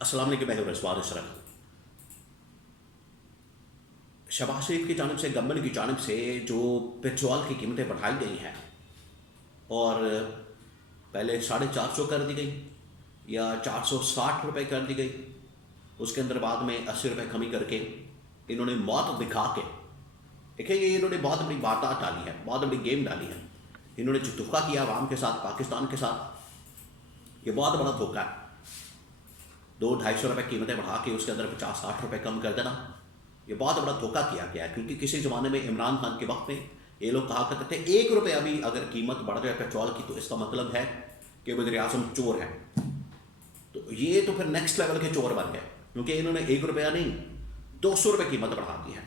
السلام علیکم، میں رضوان اسرا۔ شہباز شریف کی جانب سے، گورنمنٹ کی جانب سے جو پیٹرول کی قیمتیں بڑھائی گئی ہیں اور پہلے 450 کر دی گئی یا 460 روپے کر دی گئی، اس کے اندر بعد میں 80 روپے کمی کر کے انہوں نے موت دکھا کے، دیکھیں یہ انہوں نے بہت بڑی واردات ڈالی ہے، بہت بڑی گیم ڈالی ہے۔ انہوں نے جو دھوکہ کیا عوام کے ساتھ، پاکستان کے ساتھ، یہ بہت بڑا دھوکہ ہے۔ 200-250 روپے قیمتیں بڑھا کے اس کے اندر 50-60 روپے کم کر دینا، یہ بہت بڑا دھوکہ کیا گیا ہے۔ کیونکہ کسی زمانے میں عمران خان کے وقت میں یہ لوگ کہا کرتے تھے 1 روپیہ بھی اگر قیمت بڑھ جائے پیٹرول کی تو اس کا مطلب ہے کہ وزیر اعظم چور ہے۔ تو یہ تو پھر نیکسٹ لیول کے چور بن گئے، کیونکہ انہوں نے 1 روپیہ نہیں 200 روپے قیمت بڑھا دی ہے۔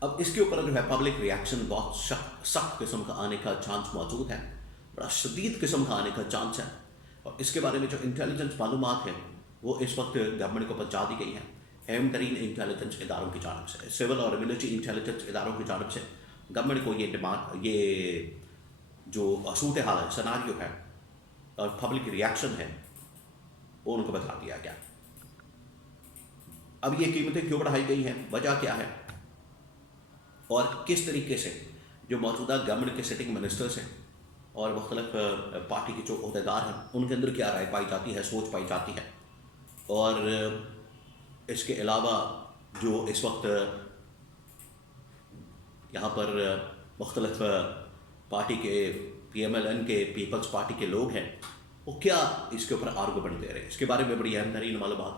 اب اس کے اوپر جو ہے پبلک ریاکشن بہت سخت قسم کا آنے کا چانس موجود ہے، بڑا شدید قسم کا آنے کا چانس ہے۔ اور اس کے بارے میں جو انٹیلیجنس معلومات ہیں وہ اس وقت گورنمنٹ کو پہنچا دی گئی ہیں اہم ترین انٹیلیجنس اداروں کی جانب سے، سول اور ملٹری انٹیلیجنس اداروں کی جانب سے گورنمنٹ کو یہ جو صورتحال ہے، سناریو ہے اور پبلک ریاکشن ہے وہ ان کو بتا دیا گیا۔ اب یہ قیمتیں کیوں بڑھائی گئی ہیں، وجہ کیا ہے، اور کس طریقے سے جو موجودہ گورنمنٹ کے سٹنگ منسٹرز ہیں اور مختلف پارٹی کے جو عہدیدار ہیں ان کے اندر کیا رائے پائی جاتی ہے، سوچ پائی جاتی ہے۔ اور اس کے علاوہ جو اس وقت یہاں پر مختلف پارٹی کے PMLN کے، پیپلز پارٹی کے لوگ ہیں، وہ کیا اس کے اوپر آرگومنٹ دے رہے ہیں، اس کے بارے میں بڑی اہم ترین معلومات۔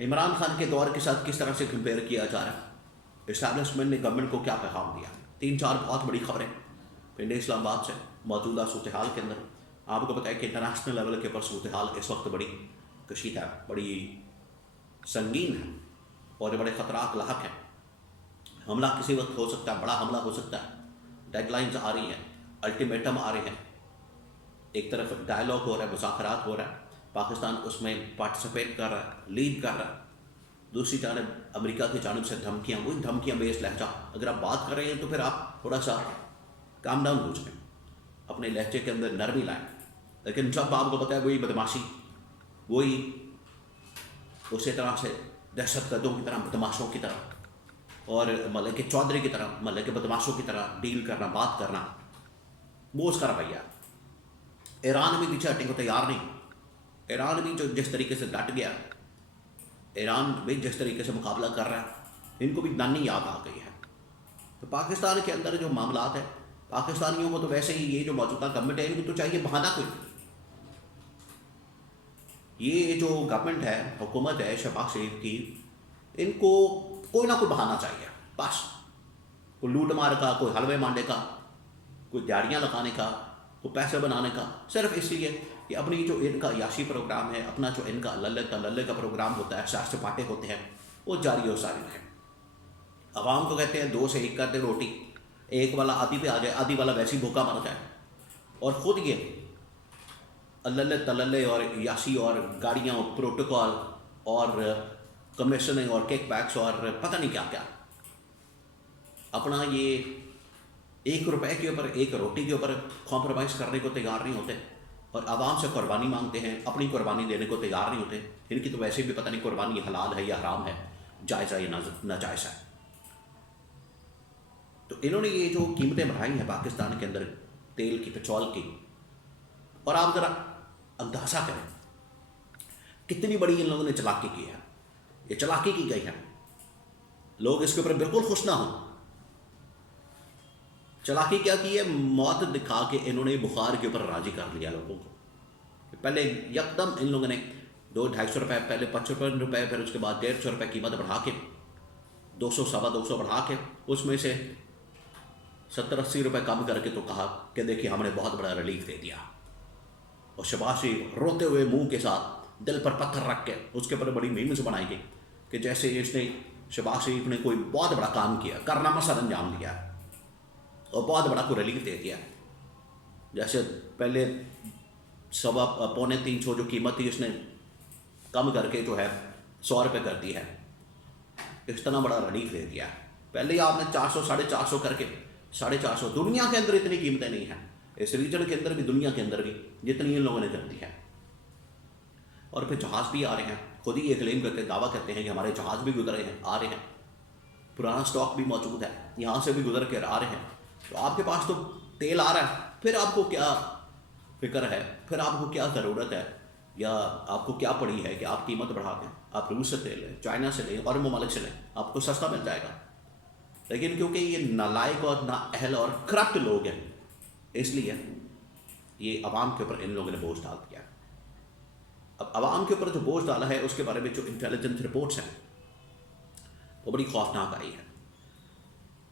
عمران خان کے دور کے ساتھ کس طرح سے کمپیئر کیا جا رہا ہے، اسٹیبلشمنٹ نے گورنمنٹ کو کیا پیغام دیا، 3-4 بہت بڑی خبریں پنڈ اسلام آباد سے موجودہ صورتحال کے اندر۔ آپ کو پتہ ہے کہ انٹرنیشنل لیول کے اوپر صورتحال اس وقت بڑی کشیدہ ہے، بڑی سنگین ہے اور یہ بڑے خطرات لاحق ہیں۔ حملہ کسی وقت ہو سکتا ہے، بڑا حملہ ہو سکتا ہے، ڈیڈ لائنز آ رہی ہیں، الٹیمیٹم آ رہے ہیں، ایک طرف ڈائلاگ ہو رہا ہے، مذاکرات ہو رہا ہے، پاکستان اس میں پارٹیسپیٹ کر رہا ہے، لیڈ کر رہا ہے۔ دوسری جانب امریکہ کی جانب سے دھمکیاں، وہی دھمکیاں بیس لہجہ، اگر آپ بات کر رہے ہیں تو پھر آپ تھوڑا سا کام ڈاؤن ہو جائیں، اپنے لہجے کے اندر نرمی لائیں۔ لیکن جب آپ کو پتہ ہے وہی بدماشی، وہی اسی طرح سے دہشت گردوں کی طرح، بدماشوں کی طرح اور ملک چودھری کی طرح، ملک بدماشوں کی طرح ڈیل کرنا، بات کرنا، وہ اس کا رویہ۔ ایران بھی پیچھے ہٹنے کو تیار نہیں، ایران بھی جو جس طریقے سے ڈٹ گیا، ایران بھی جس طریقے سے مقابلہ کر رہا ہے، ان کو بھی نانی یاد آ گئی ہے۔ تو پاکستان کے اندر جو معاملات ہیں، پاکستانیوں کو تو ویسے ہی یہ جو موجودہ گورنمنٹ ہے ان کو تو چاہیے بہانہ کوئی، یہ جو گورنمنٹ ہے، حکومت ہے شہباز شریف کی، ان کو کوئی نہ کوئی بہانہ چاہیے، بس کوئی لوٹ مار کا، کوئی حلوے مانڈے کا، کوئی دیاڑیاں لگانے کا، کوئی پیسے بنانے کا، صرف اس لیے کہ اپنی جو ان کا عیاشی پروگرام ہے، اپنا جو ان کا للے تللے کا پروگرام ہوتا ہے، سیر سپاٹے ہوتے ہیں، وہ جاری و ساری رہے۔ عوام کو کہتے ہیں 2 سے 1 کر دے روٹی، ایک والا آدھی پہ آ جائے، آدھی والا ویسے ہی بھوکا مر جائے، اور خود یہ للے تللے اور عیاشی اور گاڑیاں اور پروٹوکول اور کمیشنیں اور کیک بیکس اور پتہ نہیں کیا کیا، اپنا یہ 1 روپے کے اوپر، 1 روٹی کے اوپر کمپرومائز کرنے کو تیار نہیں ہوتے، اور عوام سے قربانی مانگتے ہیں، اپنی قربانی دینے کو تیار نہیں ہوتے۔ ان کی تو ویسے بھی پتہ نہیں قربانی حلال ہے یا حرام ہے، جائز ہے یا ناجائز ہے۔ تو انہوں نے یہ جو قیمتیں بڑھائی ہیں پاکستان کے اندر تیل کی، پیٹرول کی، اور آپ ذرا اندازہ کریں کتنی بڑی ان لوگوں نے چلاکی کی ہے، یہ چلاکی کی گئی ہے، لوگ اس کے اوپر بالکل خوش نہ ہوں۔ چلاکی کیا کی ہے، موت دکھا کے انہوں نے بخار کے اوپر راضی کر لیا لوگوں کو۔ پہلے یکدم ان لوگوں نے 200-250 روپے، پہلے 55 روپے، پھر اس کے بعد 150 روپے قیمت بڑھا کے 200-250 بڑھا کے اس میں سے 70-80 روپے کم کر کے تو کہا کہ دیکھیے ہم نے بہت بڑا ریلیف دے دیا، اور شہباز شریف روتے ہوئے منہ کے ساتھ دل پر پتھر رکھ کے اس کے اوپر بڑی میمز بنائی گئی کہ جیسے اس نے، شہباز شریف نے کوئی بہت بڑا کام کیا، کارنامہ سر انجام دیا اور بہت بڑا کوئی ریلیف دے دیا۔ جیسے پہلے 2.25-300 جو قیمت تھی اس نے کم کر کے جو ہے 100 روپے کر دی ہے، اتنا بڑا ریلیف دے دیا۔ پہلے ہی آپ نے 400-450 کر کے 450، دنیا کے اندر اتنی قیمتیں نہیں ہیں، اس ریجن کے اندر بھی، دنیا کے اندر بھی جتنی ان لوگوں نے کر دی ہے۔ اور پھر جہاز بھی آ رہے ہیں، خود ہی یہ کلیم کرتے ہیں، دعویٰ کرتے ہیں کہ ہمارے جہاز بھی گزرے ہیں، آ رہے ہیں، پرانا سٹاک بھی موجود ہے، یہاں سے بھی گزر کے آ رہے ہیں. تو آپ کے پاس تو تیل آ رہا ہے، پھر آپ کو کیا فکر ہے، پھر آپ کو کیا ضرورت ہے، یا آپ کو کیا پڑی ہے کہ آپ قیمت بڑھا دیں. آپ روس سے تیل لیں، چائنا سے لیں، اور ممالک سے لیں، آپ کو سستا مل جائے گا. لیکن کیونکہ یہ نالائق اور نااہل اور کرپٹ لوگ ہیں، اس لیے یہ عوام کے اوپر ان لوگوں نے بوجھ ڈال دیا. اب عوام کے اوپر جو بوجھ ڈالا ہے اس کے بارے میں جو انٹیلیجنس رپورٹس ہیں وہ بڑی خوفناک آئی ہے.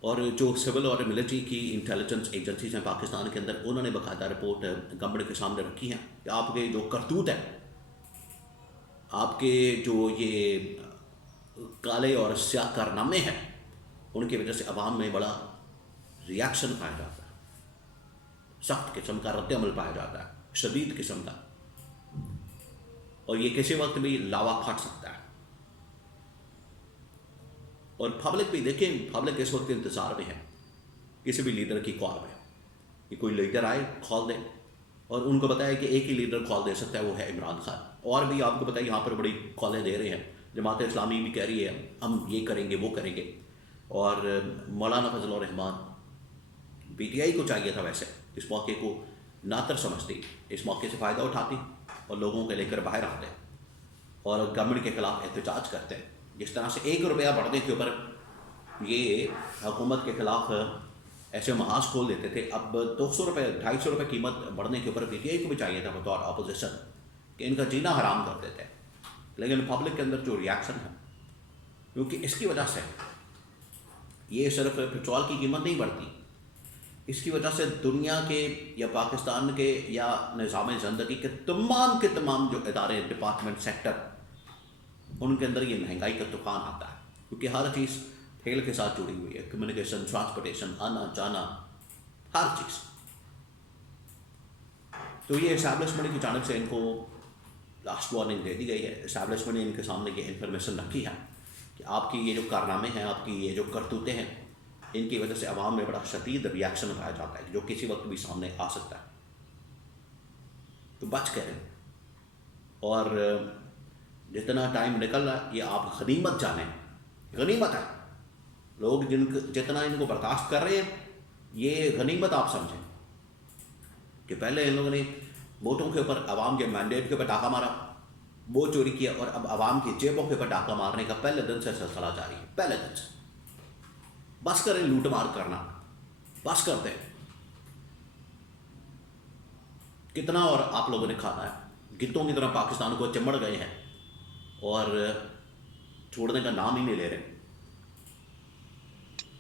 اور جو سول اور ملٹری کی انٹیلیجنس ایجنسیز ہیں پاکستان کے اندر، انہوں نے باقاعدہ رپورٹ گورنمنٹ کے سامنے رکھی ہیں کہ آپ کے جو کرتوت ہیں، آپ کے جو یہ کالے اور سیاہ کارنامے ہیں، ان کی وجہ سے عوام میں بڑا ریاکشن پایا جاتا ہے، سخت قسم کا رد عمل پایا جاتا ہے، شدید قسم کا، اور یہ کسی وقت بھی لاوا پھٹ سکتا ہے. اور پبلک بھی دیکھیں، پبلک اس وقت انتظار میں ہے کسی بھی لیڈر کی کال میں، کہ کوئی لیڈر آئے کال دے، اور ان کو بتایا کہ ایک ہی لیڈر کال دے سکتا ہے، وہ ہے عمران خان. اور بھی آپ کو بتائیں یہاں پر بڑی کالیں دے رہے ہیں، جماعت اسلامی بھی کہہ رہی ہے ہم یہ کریں گے وہ کریں گے، اور مولانا فضل الرحمان، پی ٹی آئی کو چاہیے تھا ویسے اس موقع کو ناتر سمجھتی، اس موقع سے فائدہ اٹھاتی اور لوگوں کو لے کر باہر آتے اور گورنمنٹ کے خلاف احتجاج کرتے. جس طرح سے 1 روپیہ بڑھنے کے اوپر یہ حکومت کے خلاف ایسے محاذ کھول دیتے تھے، اب 200 روپے 250 روپے قیمت بڑھنے کے اوپر پی ٹی آئی کو بھی چاہیے تھا بطور اپوزیشن کہ ان کا جینا حرام کر دیتے. لیکن پبلک کے اندر جو ریاکشن ہے، کیونکہ اس کی وجہ سے یہ صرف پیٹرول کی قیمت نہیں بڑھتی، اس کی وجہ سے دنیا کے یا پاکستان کے یا نظام زندگی کے تمام جو ادارے، ڈپارٹمنٹ، سیکٹر، ان کے اندر یہ مہنگائی کا طوفان آتا ہے. کیونکہ ہر چیز ٹھیل کے ساتھ جڑی ہوئی ہے، کمیونیکیشن، ٹرانسپورٹیشن، آنا جانا، ہر چیز. تو یہ اسٹیبلشمنٹ کی جانب سے ان کو لاسٹ وارننگ دے دی گئی ہے. اسٹیبلشمنٹ نے ان کے سامنے یہ انفارمیشن رکھی ہے کہ آپ کی یہ جو کارنامے ہیں، آپ کی یہ جو کرتوتیں ہیں، ان کی وجہ سے عوام میں بڑا شدید ریاکشن پایا جاتا ہے جو کسی وقت بھی سامنے آ سکتا ہے. تو بچ کریں، اور جتنا ٹائم نکل رہا ہے یہ آپ غنیمت جانیں، غنیمت ہے. لوگ جتنا ان کو برداشت کر رہے ہیں یہ غنیمت آپ سمجھیں کہ پہلے ان لوگوں نے ووٹوں کے اوپر، عوام کے مینڈیٹ کے اوپر ڈاکہ مارا، ووٹ چوری کیا، اور اب عوام کی جیبوں کے اوپر ڈاکہ مارنے کا پہلے دن سے سلسلہ جاری ہے. پہلے دن سے بس کریں لوٹ مار کرنا، بس کرتے ہیں. کتنا اور آپ لوگوں نے کھانا ہے؟ گتوں کی طرح پاکستان کو چمڑ گئے ہیں اور چھوڑنے کا نام ہی نہیں لے رہے.